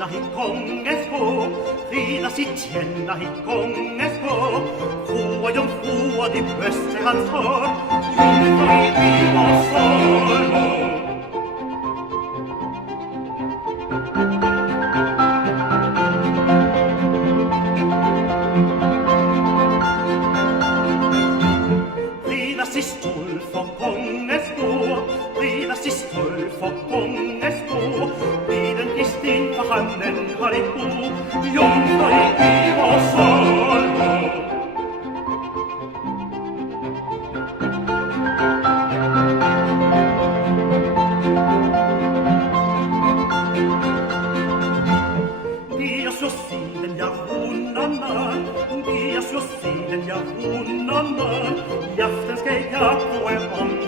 tjäna i kongens på, rida sitt tjäna i kongens på. Froa jomfrua, de bröste hans hår, jomfrua i vår sorg. For kongens bord, rida sist tull for kongens bord. Biden Kristin for hannen har et ord, jomfru i vår sorg. De slår siden, ja honarna, de slår siden, ja honarna. I aften skal jeg på en om